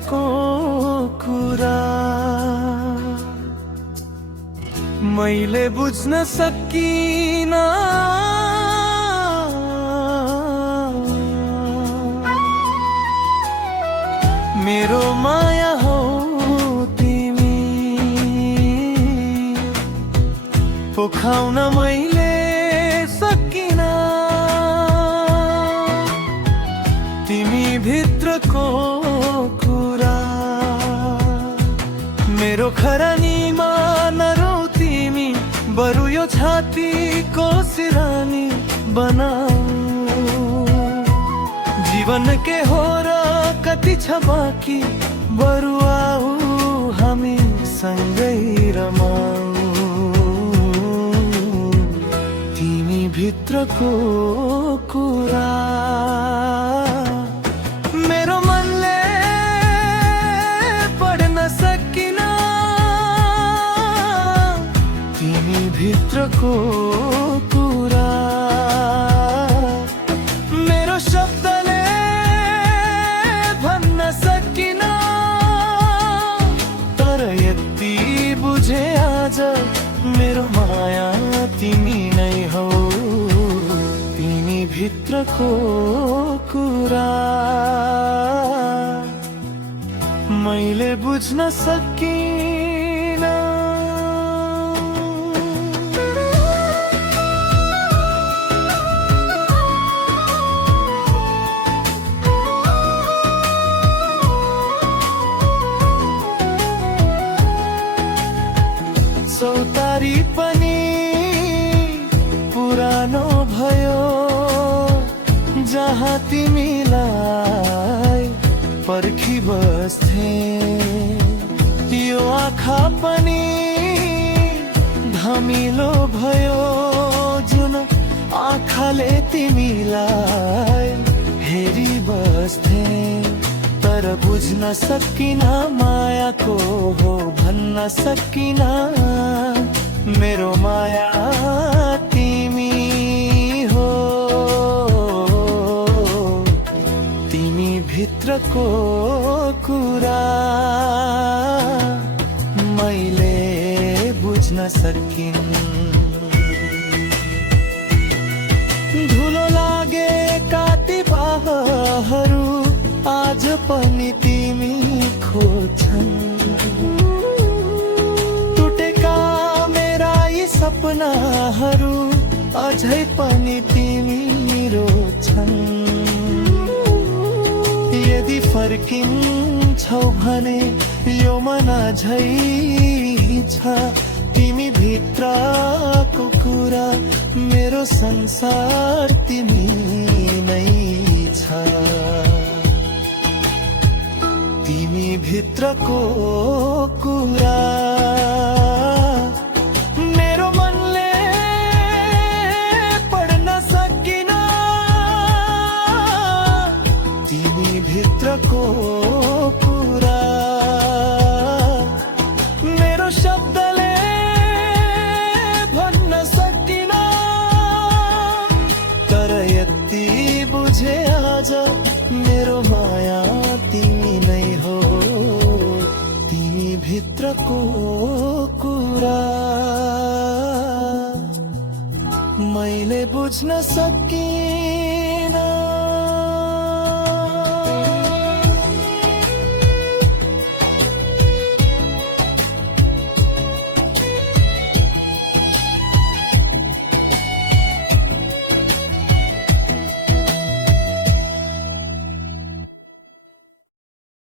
भित्रको कुरा मैले बुझ्न सकिन। मेरो माया हो तिमी, पोखाउन मैले सकिन। तिमी भित्रको कुरा मेरो खरानीमा नरौ तिमी, बरु यो छातीको सिरानी बनाऊ। जीवन के हो र कति छ बाँकी, बरु आऊ हामी सँगै रमाऊ। तिमी भित्रको कुरा मेरो मनले पढ्न सकिन। तिमी भित्रको कुरा मेरो शब्दले भन्न सकिन। तर यति बुझे आज मेरो माया तिमी नै हौ। तिमी भित्रको कुरा मैले बुझ्न सकिन। चौतारी पनि पुरानो भयो, जहाँ तिमीलाई पर्खी बस्थे। यो आँखा पनि धमिलो भयो, जुन आँखाले तिमीलाई हेरी बस्थे। तर बुझ्न सकिन मायाको हो भन्न सकिन। मेरो माया तिमी हो। तिमी भित्रको कुरा मैले बुझ्न सकिन। धुलो लागेका ती बाहहरू आज पनि तिमी खोज्छन्। टुटेका मेरा यी सपनाहरू अझै पनि तिमी रोज्छन्। यदि फर्किन्छौ भने यो मन अझै छ। तिमी भित्रको कुरा मेरो संसार तिमी नै छ। तिमी भित्रको कुरा मेरो मनले पढ्न सकिन। तिमी भित्रको कुरा मेरो शब्दले भन्न सकिन। तर यति बुझे आज मेरो माया तिमी नै हो। तिमी भित्रको कुरा मैले बुझ्न सकिन।